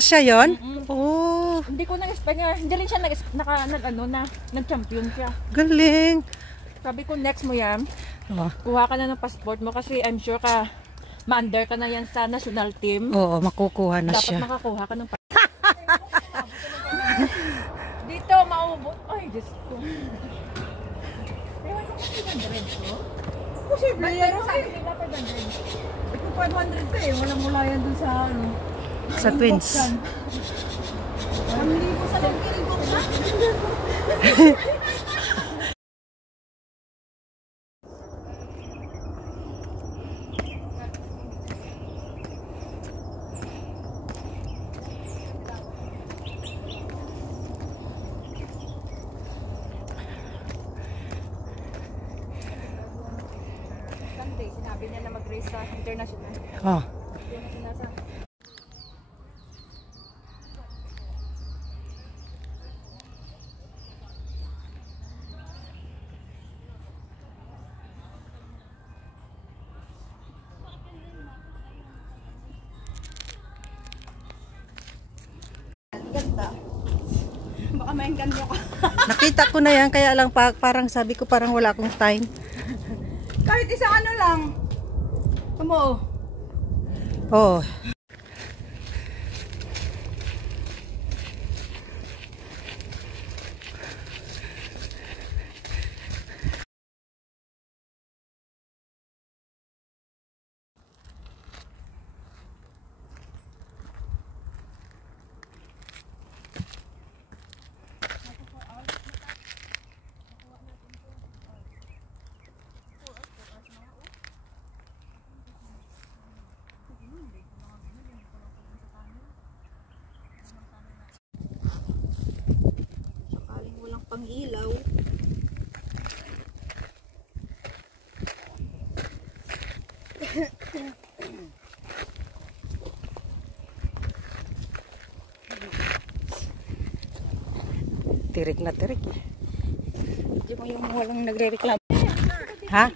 Siya yon? Oh. Hindi ko nag-expect. Hindi rin siya nag-champion siya. Galing. Sabi ko, next mo yan. Oh. Kuha ka na ng passport mo kasi I'm sure ma-under ka na yan sa national team. Oo, makukuha na siya. Dapat makakuha ka ng passport. Dito, maubot. Ay, Diyos ko. Ewan ko kasi 100 ko. Posible yan. Sabi nila 500. Ito 500 ka eh. Walang mula yan dun sa ano. Sa twins. 1,000 sa longkiring boxan. Sinabi niya na mag-race sa international. Oh. Ganda. Baka maengganyo ka. Nakita ko na yan, kaya lang parang sabi ko parang wala akong time. Kahit isang ano lang. Kumo. Oh. Pang-ilaw. Tirik na tirik eh. Hindi mo yung walang nagre-reklamo. Ha?